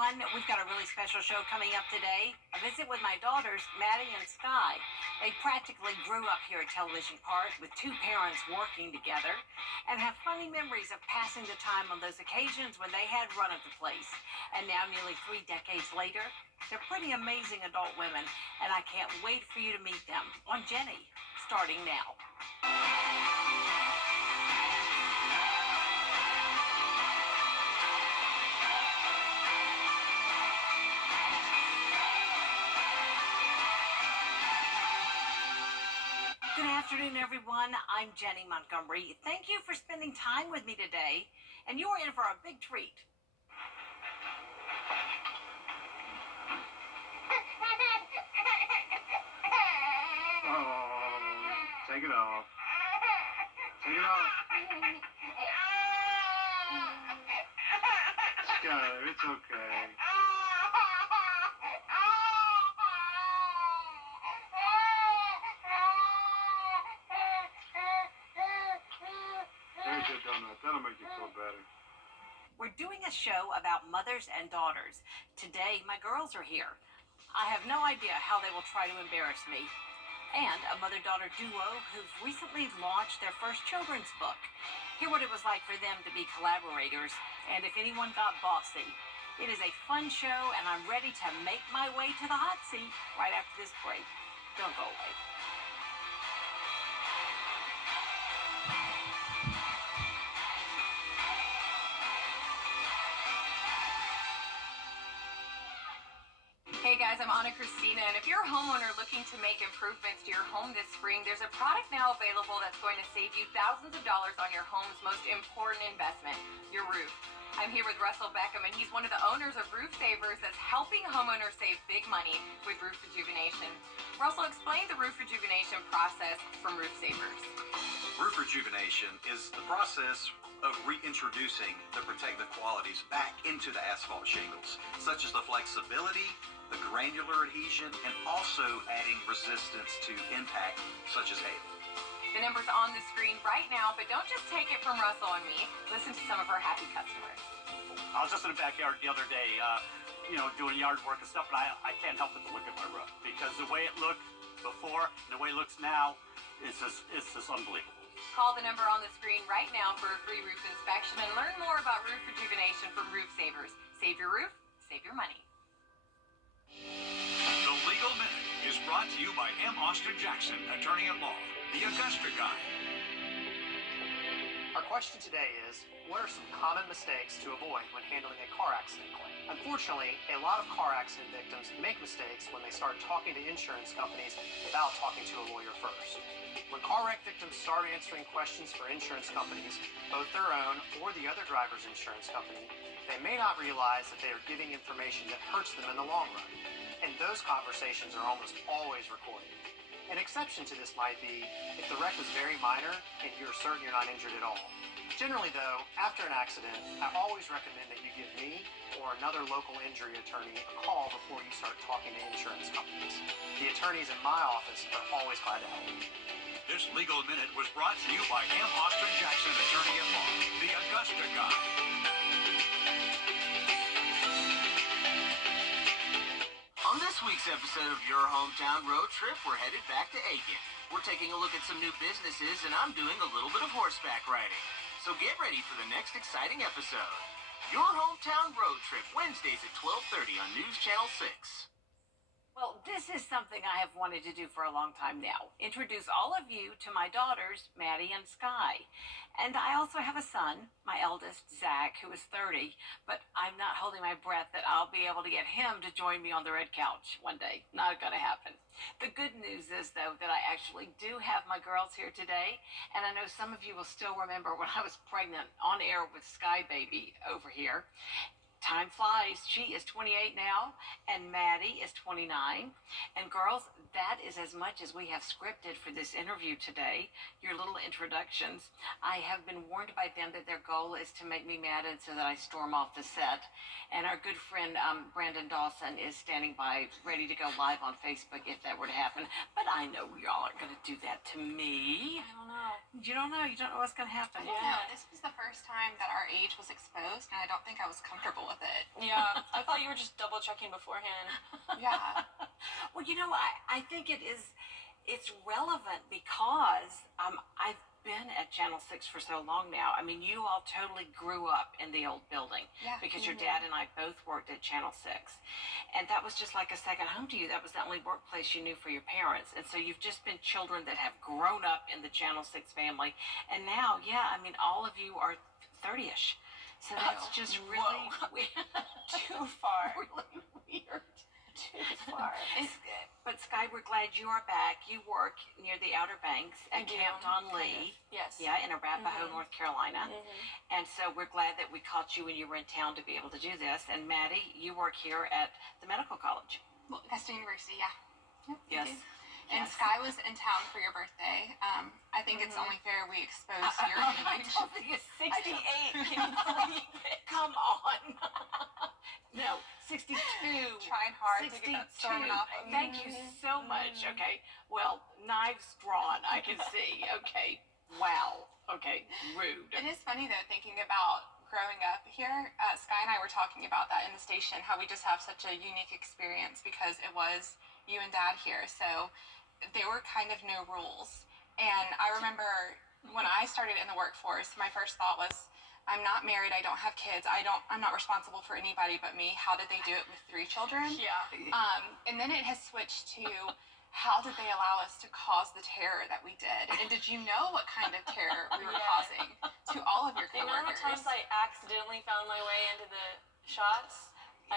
everyone. We've got a really special show coming up today. A visit with my daughters, Maddie and Sky. They practically grew up here at Television Park with two parents working together and have funny memories of passing the time on those occasions when they had run of the place. And now, nearly 3 decades later, they're pretty amazing adult women, and I can't wait for you to meet them on Jennie, starting now. Good afternoon, everyone. I'm Jennie Montgomery. Thank you for spending time with me today, and you're in for a big treat. Oh, take it off. Take it off. Skylar, it's okay. There's your donut. That'll make you feel better. We're doing a show about mothers and daughters. Today, my girls are here. I have no idea how they will try to embarrass me. And a mother-daughter duo who've recently launched their first children's book. Hear what it was like for them to be collaborators, and if anyone got bossy. It is a fun show, and I'm ready to make my way to the hot seat right after this break. Don't go away. Hey guys, I'm Anna Christina, and if you're a homeowner looking to make improvements to your home this spring, there's a product now available that's going to save you thousands of dollars on your home's most important investment, your roof. I'm here with Russell Beckham, and he's one of the owners of Roof Savers that's helping homeowners save big money with roof rejuvenation. Russell, explain the roof rejuvenation process from Roof Savers. Roof rejuvenation is the process of reintroducing the protective qualities back into the asphalt shingles, such as the flexibility, the granular adhesion, and also adding resistance to impact, such as hail. The number's on the screen right now, but don't just take it from Russell and me. Listen to some of our happy customers. I was just in the backyard the other day, doing yard work and stuff, and I can't help but to look at my roof because the way it looked before and the way it looks now is just unbelievable. Call the number on the screen right now for a free roof inspection and learn more about roof rejuvenation from Roof Savers. Save your roof, save your money. The Legal Minute is brought to you by M. Austin Jackson, attorney at law, the Augusta Guy. Our question today is, what are some common mistakes to avoid when handling a car accident claim? Unfortunately, a lot of car accident victims make mistakes when they start talking to insurance companies without talking to a lawyer first. When car wreck victims start answering questions for insurance companies, both their own or the other driver's insurance company, they may not realize that they are giving information that hurts them in the long run. And those conversations are almost always recorded. An exception to this might be if the wreck was very minor and you're certain you're not injured at all. Generally though, after an accident, I always recommend that you give me or another local injury attorney a call before you start talking to insurance companies. The attorneys in my office are always glad to help you. This Legal Minute was brought to you by M. Austin Jackson, attorney at law, the Augusta Guy. On this week's episode of Your Hometown Road Trip, we're headed back to Aiken. We're taking a look at some new businesses, and I'm doing a little bit of horseback riding. So get ready for the next exciting episode. Your Hometown Road Trip, Wednesdays at 12:30 on News Channel 6. Well, this is something I have wanted to do for a long time now. Introduce all of you to my daughters, Maddie and Sky. And I also have a son, my eldest, Zach, who is 30, but I'm not holding my breath that I'll be able to get him to join me on the red couch one day. Not going to happen. The good news is, though, that I actually do have my girls here today, and I know some of you will still remember when I was pregnant on air with Sky Baby over here. Time flies. She is 28 now, and Maddie is 29. And girls, that is as much as we have scripted for this interview today, your little introductions. I have been warned by them that their goal is to make me mad and so that I storm off the set. And our good friend Brandon Dawson is standing by, ready to go live on Facebook if that were to happen. But I know y'all aren't going to do that to me. I don't know. You don't know. You don't know what's going to happen. Yeah, this was the first time that our age was exposed, and I don't think I was comfortable with it. Yeah, I thought you were just double checking beforehand. Yeah. Well, I think it's relevant because I've been at Channel 6 for so long now. I mean, you all totally grew up in the old building Yeah. because your dad and I both worked at Channel 6. And that was just like a second home to you. That was the only workplace you knew for your parents. And so you've just been children that have grown up in the Channel 6 family. And now, yeah, I mean, all of you are 30-ish. So that's just really weird. Too far. Really weird. Too far. But Sky, we're glad you are back. You work near the Outer Banks at Camp Don Lee. Yes. Yeah, in Arapahoe, North Carolina. And so we're glad that we caught you when you were in town to be able to do this. And Maddie, you work here at the medical college. Well, Vesta University, yeah. Yes. And Yes. Sky was in town for your birthday. I think it's only fair we expose your I age. don't think it's 68. Can you believe it? Come on. No, 62. Trying hard to get that storming off of you. Thank you so much. Okay. Well, knives drawn, I can see. Okay. Wow. Okay. Rude. It is funny though, thinking about growing up here. Sky and I were talking about that in the station, how we just have such a unique experience because it was you and Dad here. So there were kind of no rules. And I remember when I started in the workforce, my first thought was, I'm not married, I don't have kids, I'm not responsible for anybody but me. How did they do it with 3 children? Yeah. And then it has switched to how did they allow us to cause the terror that we did? And did you know what kind of terror we were causing to all of your The amount of coworkers? times I accidentally found my way into the shots.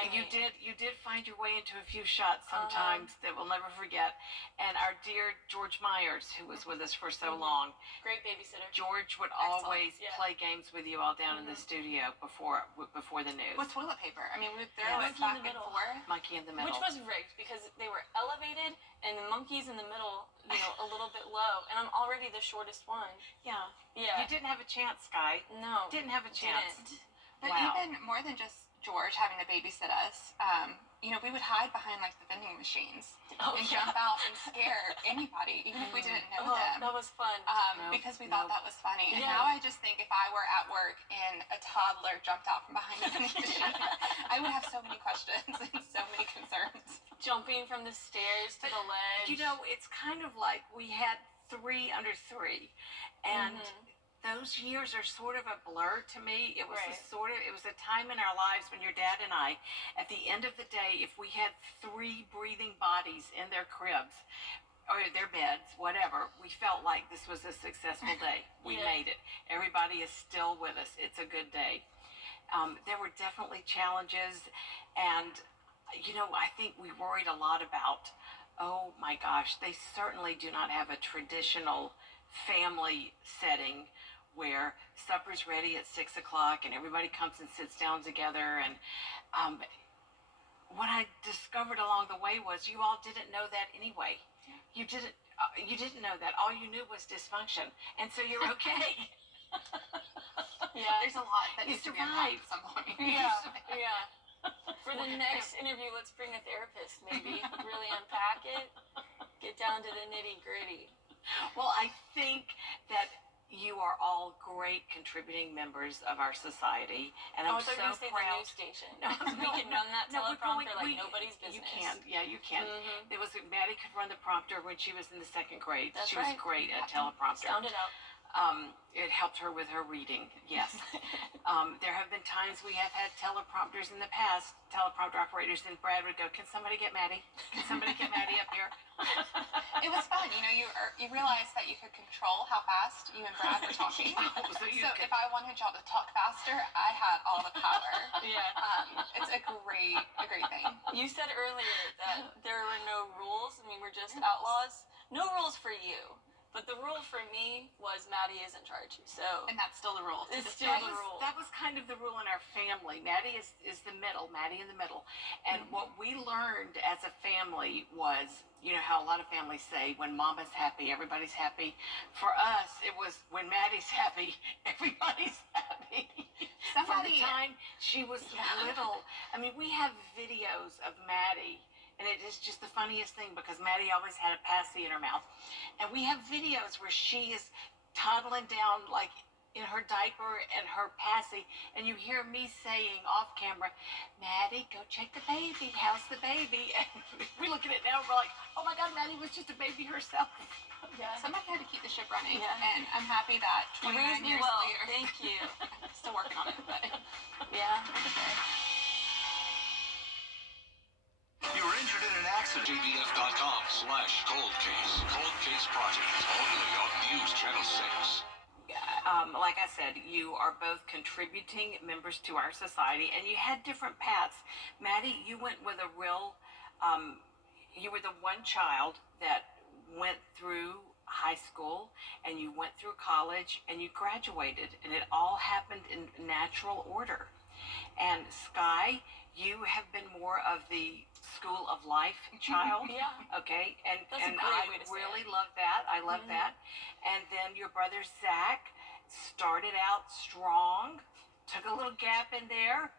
You did find your way into a few shots sometimes that we'll never forget. And our dear George Myers, who was with us for so long, Great babysitter. George would Excellent. always Yeah. play games with you all down in the studio before the news. With toilet paper. I mean, we would throw Yes. it back In the and middle. forth. Monkey in the middle. Which was rigged because they were elevated and the monkeys in the middle, a little bit low. And I'm already the shortest one. Yeah. Yeah. You didn't have a chance, Sky. No. Didn't have a chance. Didn't. But Wow. even more than just George having to babysit us, we would hide behind like the vending machines and jump out and scare anybody, even if we didn't know them. That was fun. Because we thought that was funny. And Yeah. now I just think if I were at work and a toddler jumped out from behind a vending machine, I would have so many questions and so many concerns. Jumping from the stairs to the ledge. It's kind of like we had 3 under 3, and those years are sort of a blur to me. It was it was a time in our lives when your dad and I, at the end of the day, if we had 3 breathing bodies in their cribs or their beds, whatever, we felt like this was a successful day. We made it. Everybody is still with us. It's a good day. There were definitely challenges, and I think we worried a lot about, oh my gosh, they certainly do not have a traditional family setting where supper's ready at 6 o'clock and everybody comes and sits down together. And what I discovered along the way was you all didn't know that anyway. You didn't know that. All you knew was dysfunction, and so you're okay. Yeah. There's a lot that You needs to be unpacked survived. at some point. Yeah. For the next interview, let's bring a therapist, maybe. Really unpack it. Get down to the nitty gritty. Well, I think that you are all great contributing members of our society, and I'm I thought so you were going to say the proud. news station. No, We can run that we're teleprompter going- like nobody's business. You can, yeah, you can. There was Maddie could run the prompter when she was in the 2nd grade. That's she right. was great at teleprompter. Sound it out. It helped her with her reading. Yes. There have been times we have had teleprompters in the past, teleprompter operators, and Brad would go, "Can somebody get Maddie? Can somebody get Maddie up here?" It was fun. You realized that you could control how fast you and Brad were talking. So you So could- if I wanted y'all to talk faster, I had all the power. Yeah. It's a great thing. You said earlier that there were no rules and we were just outlaws. No rules for you. But the rule for me was Maddie is in charge. So And that's still the rule. It's Just still saying. the rule. That was kind of the rule in our family. Maddie is the middle, Maddie in the middle. And what we learned as a family was, how a lot of families say, when mama's happy, everybody's happy. For us, it was when Maddie's happy, everybody's happy. From the Somebody- time she was little. I mean, we have videos of Maddie. And it is just the funniest thing because Maddie always had a passy in her mouth. And we have videos where she is toddling down like in her diaper and her passy, and you hear me saying off camera, Maddie, go check the baby. How's the baby? And we look at it now and we're like, oh my God, Maddie was just a baby herself. Yeah. Somebody had to keep the ship running, Yeah. and I'm happy that You 29 raised me years well. later, Thank you. still working on it. But Yeah. Okay. You were injured in an accident. CBS.com/cold case. Cold Case Project. Only on News Channel 6. Like I said, you are both contributing members to our society, and you had different paths. Maddie, you went with a real, you were the one child that went through high school, and you went through college, and you graduated, and it all happened in natural order. And Sky, you have been more of the school of life child. Yeah. Okay. And That's a and great I way to say really it. love that. I love that. And then your brother Zach started out strong, took a little gap in there,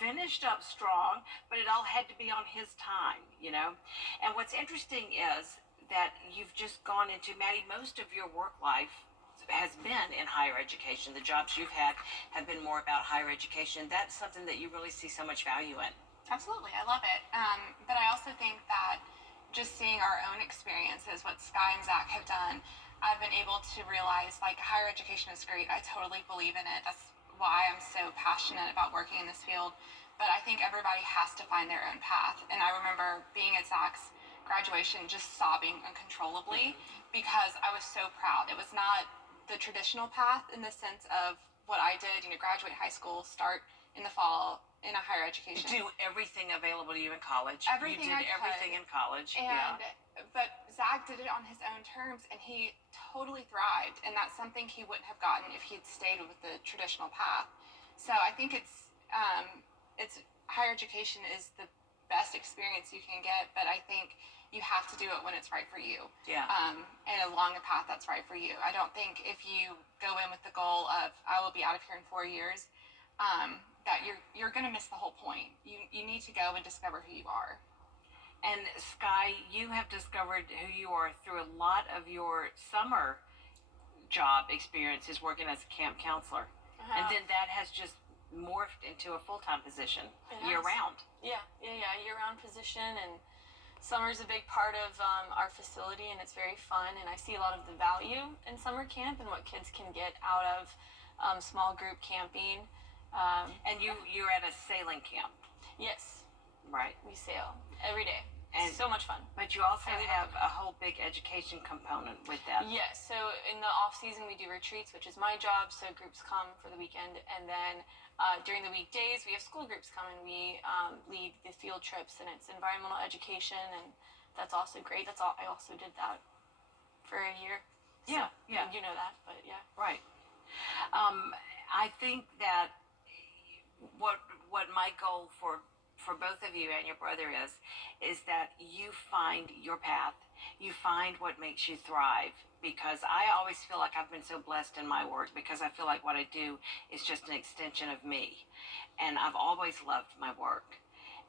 finished up strong, but it all had to be on his time, you know. And what's interesting is that you've just gone into, Maddie, most of your work life has been in higher education. The jobs you've had have been more about higher education. That's something that you really see so much value in. absolutely, I love it. But I also think that just seeing our own experiences, what Sky and Zach have done, I've been able to realize like higher education is great. I totally believe in it. That's why I'm so passionate about working in this field. But I think everybody has to find their own path. And I remember being at Zach's graduation just sobbing uncontrollably because I was so proud. It was not the traditional path in the sense of what I did, graduate high school, start in the fall in a higher education. Do everything available to you in college. Everything You did I could. everything in college. And but Zach did it on his own terms, and he totally thrived. And that's something he wouldn't have gotten if he'd stayed with the traditional path. So I think it's higher education is the best experience you can get, but I think you have to do it when it's right for you. Yeah. And along a path that's right for you. I don't think if you go in with the goal of I will be out of here in 4 years, that you're going to miss the whole point. You need to go and discover who you are. And Sky, you have discovered who you are through a lot of your summer job experiences working as a camp counselor. And then that has just morphed into a full-time position year round. Yeah. Year-round position, and summer's a big part of our facility, and it's very fun. And I see a lot of the value in summer camp and what kids can get out of small group camping. And you're at a sailing camp. Yes, Right. we sail every day. And So much fun. But you also Highly have a whole big education component with that. Yes, so in the off season we do retreats, which is my job. So groups come for the weekend, and then during the weekdays we have school groups come, and we lead the field trips, and it's environmental education, and that's also great. I also did that for a year. So, Yeah. You know that, but yeah. Right. I think that what my goal for both of you and your brother is that you find your path. You find what makes you thrive, because I always feel like I've been so blessed in my work, because I feel like what I do is just an extension of me. And I've always loved my work.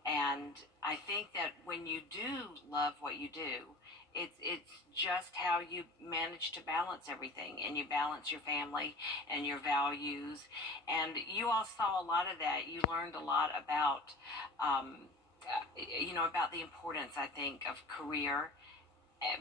And I think that when you do love what you do, it's just how you manage to balance everything, and you balance your family and your values. And you all saw a lot of that. You learned a lot about, about the importance, I think, of career,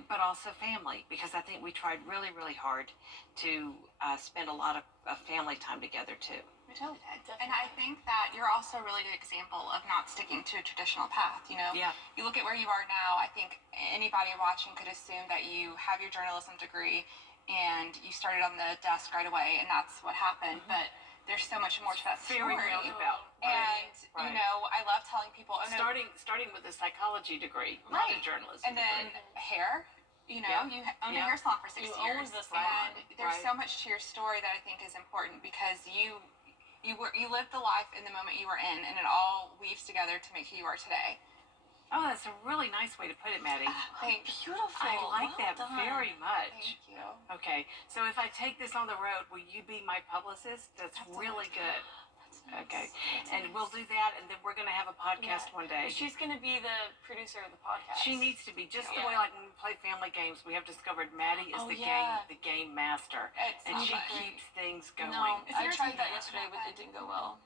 but also family, because I think we tried really, really hard to spend a lot of family time together too. We totally did. And I think that you're also a really good example of not sticking to a traditional path. Yeah. You look at where you are now. I think anybody watching could assume that you have your journalism degree and you started on the desk right away, and that's what happened. But there's so much more to that story. Very roundabout. And Right. I love telling people. Starting with a psychology degree, not a Right. journalism And then degree. hair. You owned a hair salon for 6 You years. owned the salon. And there's so much to your story that I think is important, because you lived the life in the moment you were in, and it all weaves together to make who you are today. Oh, that's a really nice way to put it, Maddie. Thanks. Beautiful. I like Well that done. very much. Thank you. Okay, so if I take this on the road, will you be my publicist? That's really good. That's Okay, and we'll do that, and then we're going to have a podcast one day. She's going to be the producer of the podcast. She needs to be, just the way like when we play family games, we have discovered Maddie is the game master, and she keeps things going. No, I tried that yesterday, but it didn't go well.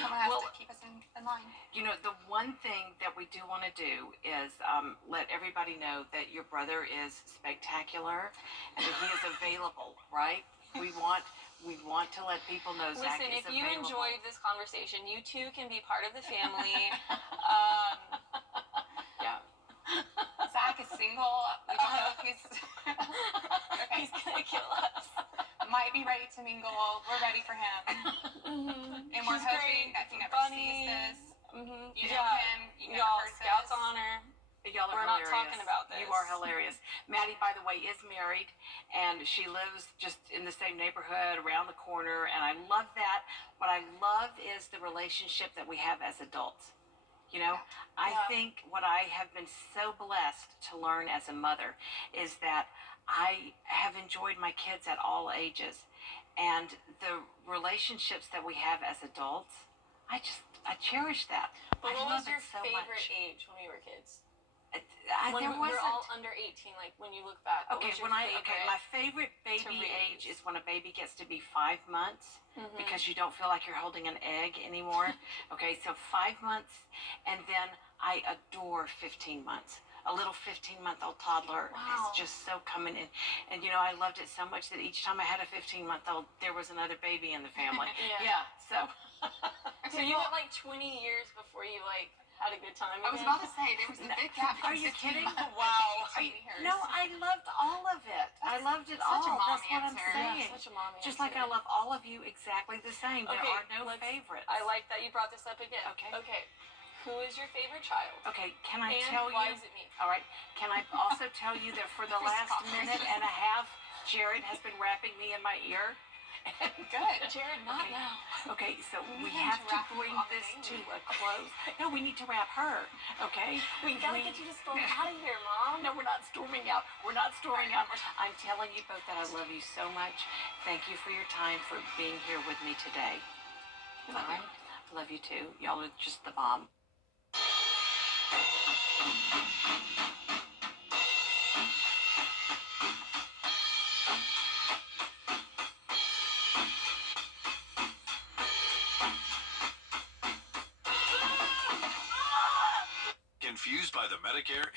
Someone has to keep us in line. You know, the one thing that we do want to do is let everybody know that your brother is spectacular and that he is available, right? We want to let people know Zach Listen, is if you available. enjoyed this conversation, you too can be part of the family. Yeah. Zach is single. I don't know if he's. Okay. He's going to kill us. Might be ready to mingle. We're ready for him. And we're He's hoping great. that he never Funny. sees this. Mm-hmm. You know him. You never Y'all, heard Scouts this. honor. Y'all are We're hilarious. not talking about this. You are hilarious. Maddie, by the way, is married, and she lives just in the same neighborhood around the corner, and I love that. What I love is the relationship that we have as adults. You know, I think what I have been so blessed to learn as a mother is that I have enjoyed my kids at all ages, and the relationships that we have as adults, I cherish that. But I what was love your it so favorite much. age when we were kids? There When wasn't. we're all under 18, like when you look back. What Okay, was your my favorite baby raise? age is when a baby gets to be 5 months Mm-hmm. because you don't feel like you're holding an egg anymore. Okay, so 5 months, and then I adore 15 months. A little 15-month-old toddler is just so coming in, and you know I loved it so much that each time I had a 15-month-old, there was another baby in the family. So. So you went like 20 years before you like had a good time. I was about to say there was a big gap. Are you kidding? Wow. No, I loved all of it. I loved it all. such a mom That's what I'm answer. saying. Yeah, such a mom Just answer. like I love all of you exactly the same. There Okay, are no favorites. I like that you brought this up again. Okay. Okay. Who is your favorite child? Okay, can I And tell why you? is it me? All right. Can I also tell you that for the last minute and a half, Jared has been rapping me in my ear? Good. Jared, not now. Okay, so we need have to to wrap you bring on the this to daily. a close. No, we need to wrap her. Okay? We gotta get you to storm out of here, Mom. No, we're not storming out. We're not storming out. I'm telling you both that I love you so much. Thank you for your time, for being here with me today. All right? Love you too. Y'all are just the bomb. Confused by the Medicare